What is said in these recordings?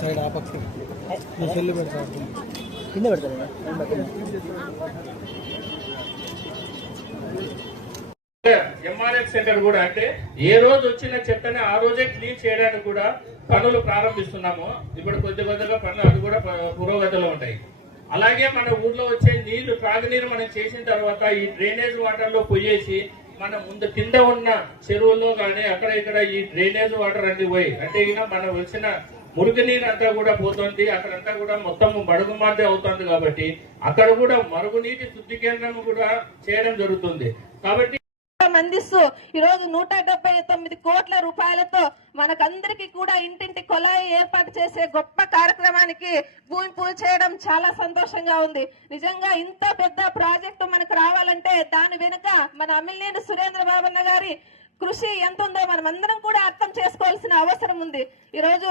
Side ఆ పక్క cell పెడతాడు కింద పెడతాడు. ఎంఆర్ఎఫ్ సెంటర్ కూడా అంటే ఏ రోజు వచ్చిన చెత్తని ఆ రోజే క్లీన్ చేయడానికి కూడా పనులు ప్రారంభిస్తున్నాము. ఇప్పుడు కొద్దిగా పనులు అవి కూడా పురోగతిలో ఉంటాయి. అలాగే మన ఊర్లో వచ్చే నీళ్లు త్రాగునీరు మనం చేసిన తర్వాత ఈ డ్రైనేజ్ వాటర్ లో పోయేసి మన ముందు కింద ఉన్న చెరువుల్లో కానీ అక్కడ ఇక్కడ ఈ డ్రైనేజ్ వాటర్ అన్ని పోయి అంటే ఇక మనం వచ్చిన మురుగునీరు అంతా కూడా పోతుంది. అక్కడంతా కూడా మొత్తం మడుగుమార్దే అవుతుంది. కాబట్టి అక్కడ కూడా మరుగునీటి శుద్ధి కేంద్రం కూడా చేయడం జరుగుతుంది. కాబట్టి అందిస్తూ ఈ రోజు 179 కోట్ల రూపాయలతో మనకందరికి కూడా ఇంటింటి కొలాయి ఏర్పాటు చేసే గొప్ప కార్యక్రమానికి భూమి పూజ చేయడం చాలా సంతోషంగా ఉంది. నిజంగా ఇంత పెద్ద ప్రాజెక్టు మనకు రావాలంటే దాని వెనుక మన అమ్మినేని సురేంద్ర బాబన్న గారి కృషి ఎంత ఉందో మనం అందరం కూడా అర్థం చేసుకోవాల్సిన అవసరం ఉంది. ఈ రోజు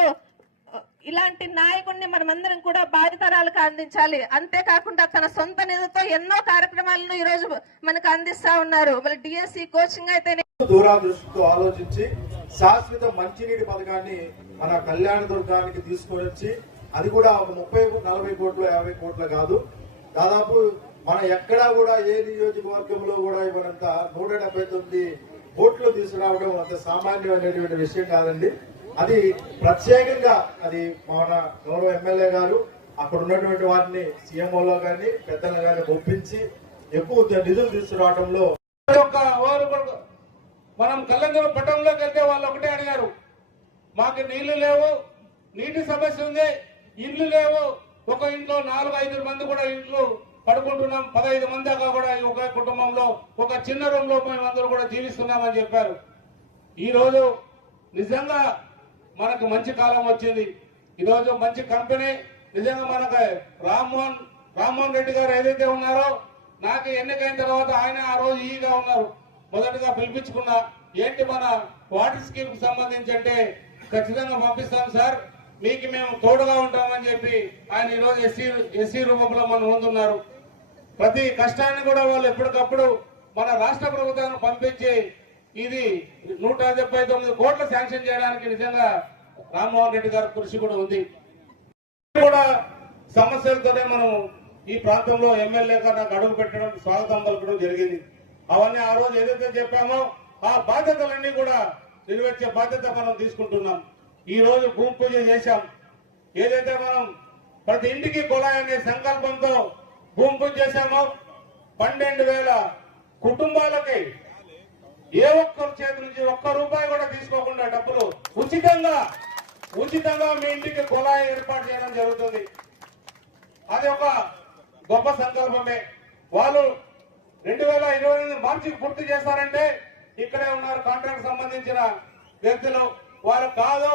ఇలాంటి నాయకుడిని మనమందరం కూడా బాధితరాలకు అందించాలి. అంతేకాకుండా తన సొంత నిధులతో ఎన్నో కార్యక్రమాలను ఈ రోజు మనకు అందిస్తా ఉన్నారు. మళ్ళీ డిఎస్సి కోచింగ్ అయితే దూరదృష్టితో ఆలోచించి శాశ్వత మంచినీటి పథకాన్ని మన కళ్యాణదుర్గానికి తీసుకొని వచ్చి అది కూడా ఒక 30-40 కోట్లు 50 కోట్లు కాదు, దాదాపు మన ఎక్కడా కూడా ఏ నియోజకవర్గంలో కూడా ఇవ్వనంత 179 కోట్లు తీసుకురావడం అంత సామాన్యమైనటువంటి విషయం కాదండి. అది ప్రత్యేకంగా అది మన గౌరవ ఎమ్మెల్యే గారు అక్కడ ఉన్నటువంటి వారిని సీఎంఓలో కానీ పెద్దలు కానీ ఒప్పించి ఎక్కువ నిధులు తీసుకురావడంలో మనం కళ్ళందరూ పట్టణంలోకి వెళ్తే వాళ్ళు ఒకటే అడిగారు, మాకు నీళ్లు లేవు, నీటి సమస్య ఉంది, ఇల్లు లేవు. ఒక ఇంట్లో 4-5 మంది కూడా ఇంట్లో పడుకుంటున్నాం, 15 మంది దాకా కూడా ఒక కుటుంబంలో ఒక చిన్న రూమ్ లో మేమందరూ కూడా జీవిస్తున్నామని చెప్పారు. ఈ రోజు నిజంగా మనకు మంచి కాలం వచ్చింది. ఈరోజు మంచి కంపెనీ నిజంగా మనకు రామ్మోహన్ రెడ్డి గారు ఏదైతే ఉన్నారో నాకు ఎన్నికైన తర్వాత ఆయన ఆ రోజు ఈగా ఉన్నారు. మొదటగా పిలిపించుకున్నా ఏంటి మన వాటర్ స్కీమ్ కి సంబంధించి అంటే ఖచ్చితంగా పంపిస్తాం సార్, మీకు మేము తోడుగా ఉంటామని చెప్పి ఆయన ఈరోజు ఎస్సీ రూపంలో మన ముందున్నారు. ప్రతి కష్టాన్ని కూడా వాళ్ళు ఎప్పటికప్పుడు మన రాష్ట్ర ప్రభుత్వాన్ని పంపించి ఇది 179 కోట్లు శాంక్షన్ చేయడానికి నిజంగా రామ్మోహన్ రెడ్డి గారి కృషి కూడా ఉంది. కూడా సమస్యలతోనే మనం ఈ ప్రాంతంలో ఎమ్మెల్యేగా నాకు అడుగు పెట్టడం స్వాగతం పలకడం జరిగింది. అవన్నీ ఆ రోజు ఏదైతే చెప్పామో ఆ బాధ్యతలన్నీ కూడా నెరవేర్చే బాధ్యత మనం తీసుకుంటున్నాం. ఈ రోజు భూమి పూజ చేశాం. ఏదైతే మనం ప్రతి ఇంటికి కొలాయి అనే సంకల్పంతో భూమి పూజ చేశామో 12,000 కుటుంబాలకి ఏ ఒక్కరి చేతి నుంచి ఒక్క రూపాయి కూడా తీసుకోకుండా డబ్బులు ఉచితంగా మీ ఇంటికి కొలాయి ఏర్పాటు చేయడం జరుగుతుంది. అది ఒక గొప్ప సంకల్పమే. వాళ్ళు 2028 మార్చికి పూర్తి చేస్తారంటే ఇక్కడే ఉన్నారు కాంట్రాక్ట్ సంబంధించిన వ్యక్తులు. వాళ్ళు కాదు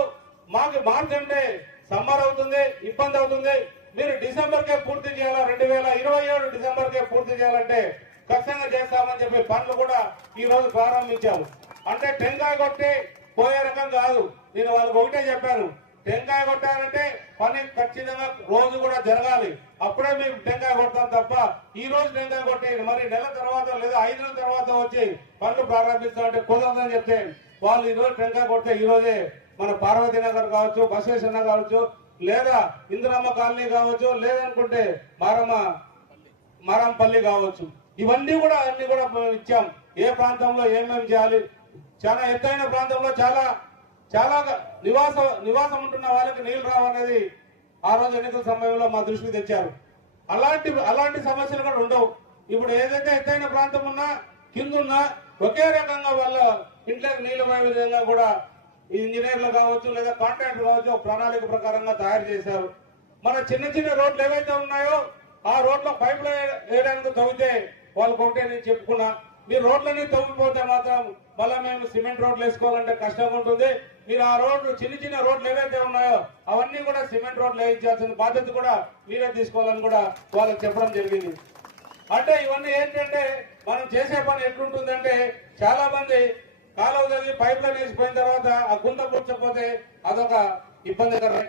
మాకు మార్చి అంటే సమ్మర్ అవుతుంది, ఇబ్బంది అవుతుంది, మీరు డిసెంబర్కే పూర్తి చేయాలా, 2027 డిసెంబర్కే పూర్తి చేయాలంటే ఖచ్చితంగా చేస్తామని చెప్పి పనులు కూడా ఈ రోజు ప్రారంభించాము. అంటే టెంకాయ కొట్టి పోయే రకం కాదు. నేను వాళ్ళకి ఒకటే చెప్పాను, టెంకాయ కొట్టాలంటే పని ఖచ్చితంగా రోజు కూడా జరగాలి, అప్పుడే మేము టెంకాయ కొడతాం తప్ప ఈ రోజు టెంకాయ కొట్టి మరి నెల తర్వాత లేదా 5 నెలల తర్వాత వచ్చి పనులు ప్రారంభిస్తామంటే కుదరదని చెప్తే వాళ్ళు ఈ రోజు టెంకాయ కొడితే ఈ రోజే మన పార్వతీనగర్ కావచ్చు, బసవేశ్వర కావచ్చు, లేదా ఇందిరమ్మ కాలనీ కావచ్చు, లేదనుకుంటే మారంపల్లి కావచ్చు, ఇవన్నీ కూడా అన్ని కూడా ఇచ్చాం. ఏ ప్రాంతంలో ఏమేమి చేయాలి, చాలా ఎత్తైన ప్రాంతంలో చాలా నివాసం ఉంటున్న వాళ్ళకి నీళ్లు రావనేది ఆ రోజు ఎన్నికల సమయంలో మా దృష్టికి తెచ్చారు. అలాంటి సమస్యలు కూడా ఉండవు. ఇప్పుడు ఏదైతే ఎత్తైన ప్రాంతం ఉన్నా కిందున్నా ఒకే రకంగా వాళ్ళ ఇంట్లోకి నీళ్లు పోయే విధంగా కూడా ఇంజనీర్లు కావచ్చు లేదా కాంట్రాక్టర్ కావచ్చు ప్రణాళిక ప్రకారంగా తయారు చేశారు. మన చిన్న రోడ్లు ఏవైతే ఉన్నాయో ఆ రోడ్లో పైపులు వేయడానికి తవ్వితే వాళ్ళకి ఒకటే నేను చెప్పుకున్నా, మీరు రోడ్లన్నీ తవ్విపోతే మాత్రం మళ్ళీ మేము సిమెంట్ రోడ్లు వేసుకోవాలంటే కష్టంగా ఉంటుంది. మీరు ఆ రోడ్లు చిన్న రోడ్లు ఏవైతే ఉన్నాయో అవన్నీ కూడా సిమెంట్ రోడ్లు వేయించాల్సిన బాధ్యత కూడా మీరే తీసుకోవాలని కూడా వాళ్ళకి చెప్పడం జరిగింది. అంటే ఇవన్నీ ఏంటంటే మనం చేసే పని ఎట్లుంటుందంటే చాలా మంది కాలువ తవ్వి పైప్ లైన్ వేసిపోయిన తర్వాత ఆ గుంత పూడ్చకపోతే అదొక ఇబ్బందికరమే.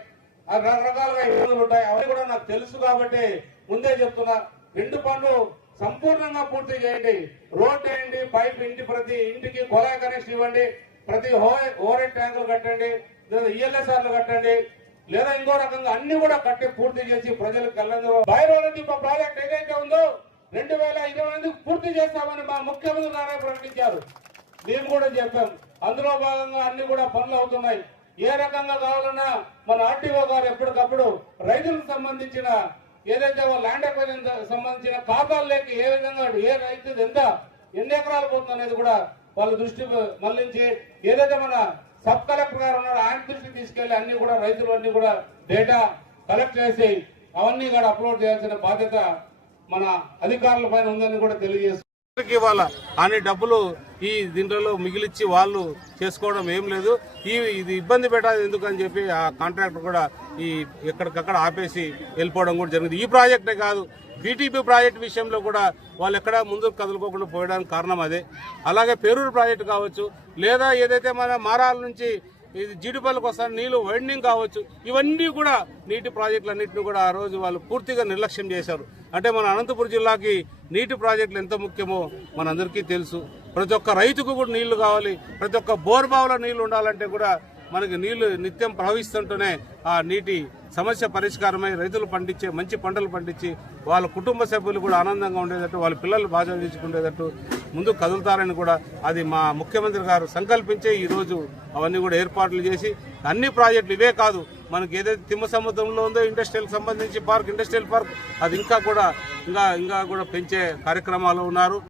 రకరకాలుగా ఇబ్బందులు ఉంటాయి. అవన్నీ కూడా నాకు తెలుసు కాబట్టి ముందే చెప్తున్నా, 2 పనులు సంపూర్ణంగా పూర్తి చేయండి. రోడ్ వేయండి, పైప్ ప్రతి ఇంటికి కొలాయి కనెక్షన్ ఇవ్వండి, ప్రతి ఓవర్ ట్యాంకులు కట్టండి, లేదా ఈఎల్ఎస్ఆర్లు కట్టండి, లేదా ఇంకో రకంగా అన్ని కూడా కట్టి పూర్తి చేసి ప్రజలకు కళ్ళందు భైరవ దీప ప్రాజెక్ట్ ఏదైతే ఉందో 2020 పూర్తి చేస్తామని మా ముఖ్యమంత్రి గారు ప్రకటించారు. మేము కూడా చెప్పాం. అందులో భాగంగా అన్ని కూడా పనులు అవుతున్నాయి. ఏ రకంగా కావాలన్నా మన ఆర్టీఓ గారు ఎప్పటికప్పుడు రైతులకు సంబంధించిన ఏదైతే ల్యాండ్ అక్వైజిషన్ సంబంధించిన ఖాతాల్లోకి ఏ విధంగా ఏ రైతు ఎన్ని ఎకరాలు పోతుంది అనేది కూడా వాళ్ళ దృష్టి మళ్లించి, ఏదైతే మన సబ్ కలెక్టర్ గారు ఉన్నారో ఆయన దృష్టికి తీసుకెళ్లి అన్ని కూడా రైతులు అన్ని కూడా డేటా కలెక్ట్ చేసి అవన్నీ కూడా అప్లోడ్ చేయాల్సిన బాధ్యత మన అధికారుల పైన ఉందని కూడా తెలియజేస్తుంది. వాళ్ళ అన్ని డబ్బులు ఈ దీంట్లో మిగిలిచ్చి వాళ్ళు చేసుకోవడం ఏం లేదు. ఇది ఇబ్బంది పెట్టాలి ఎందుకని చెప్పి ఆ కాంట్రాక్టర్ కూడా ఈ ఎక్కడికక్కడ ఆపేసి వెళ్ళిపోవడం కూడా జరిగింది. ఈ ప్రాజెక్టే కాదు, బీటీపీ ప్రాజెక్ట్ విషయంలో కూడా వాళ్ళు ఎక్కడ ముందుకు కదులుకోకుండా పోయడానికి కారణం అదే. అలాగే పేరూరు ప్రాజెక్టు కావచ్చు, లేదా ఏదైతే మన మారాల నుంచి ఇది జీడిపల్లికి వస్తాను నీళ్లు వైండింగ్ కావచ్చు, ఇవన్నీ కూడా నీటి ప్రాజెక్టులన్నింటినీ కూడా ఆ రోజు వాళ్ళు పూర్తిగా నిర్లక్ష్యం చేశారు. అంటే మన అనంతపురం జిల్లాకి నీటి ప్రాజెక్టులు ఎంత ముఖ్యమో మనందరికీ తెలుసు. ప్రతి ఒక్క రైతుకు కూడా నీళ్లు కావాలి, ప్రతి ఒక్క బోర్బావులో నీళ్లు ఉండాలంటే కూడా మనకి నీళ్లు నిత్యం ప్రవహిస్తుంటేనే ఆ నీటి సమస్య పరిష్కారమై రైతులు పండించే మంచి పంటలు పండించి వాళ్ళ కుటుంబ సభ్యులు కూడా ఆనందంగా ఉండేటట్టు, వాళ్ళ పిల్లలు బాగా చదివించుకునేటట్టు ముందుకు కదులుతారని కూడా అది మా ముఖ్యమంత్రి గారు సంకల్పించే ఈరోజు అవన్నీ కూడా ఏర్పాట్లు చేసి అన్ని ప్రాజెక్టులు ఇవే కాదు, మనకి ఏదైతే తిమ్మ సముద్రంలో ఉందో ఇండస్ట్రియల్ సంబంధించి ఇండస్ట్రియల్ పార్క్ అది ఇంకా కూడా పెంచే కార్యక్రమాలు ఉన్నారు.